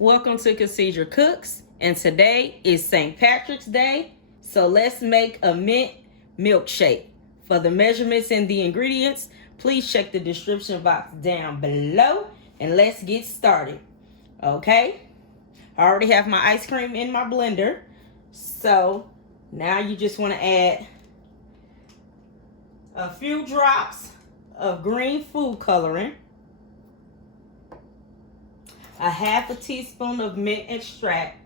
Welcome to Caesar Cooks, and today is St. Patrick's Day, so let's make a mint milkshake. For the measurements and the ingredients, please check the description box down below, and let's get started. Okay, I already have my ice cream in my blender, so now you just want to add a few drops of green food coloring, a half a teaspoon of mint extract,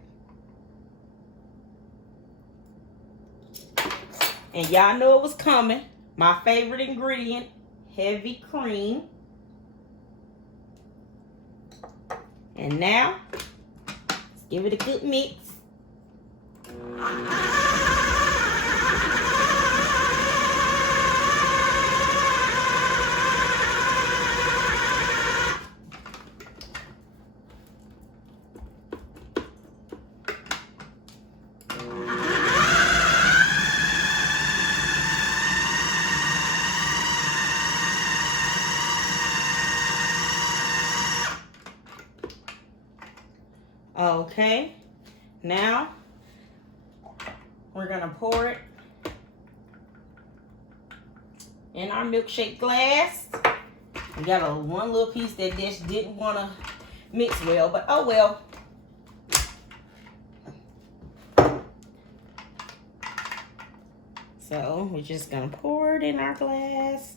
and y'all know it was coming, my favorite ingredient, heavy cream. And now, let's give it a good mix. Okay, now we're gonna pour it in our milkshake glass. We got one little piece that just didn't want to mix well, but oh well. So we're just gonna pour it in our glass.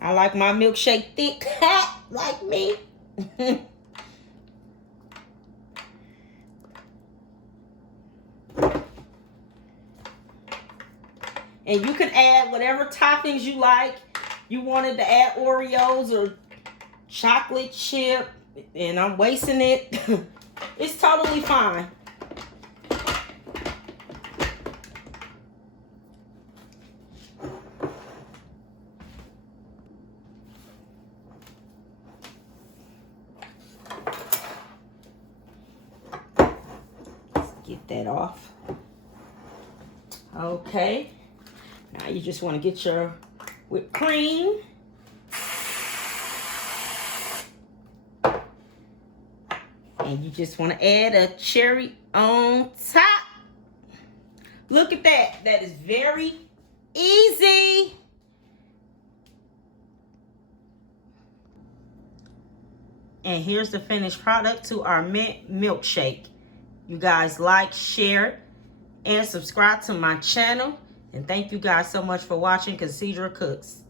I like my milkshake thick, like me. And you can add whatever toppings you like. You wanted to add Oreos or chocolate chip, and I'm wasting it. It's totally fine. Let's get that off. Okay. Now you just want to get your whipped cream. And you just want to add a cherry on top. Look at that. That is very easy. And here's the finished product to our mint milkshake. You guys like, share, and subscribe to my channel. And thank you guys so much for watching Caesar Cooks.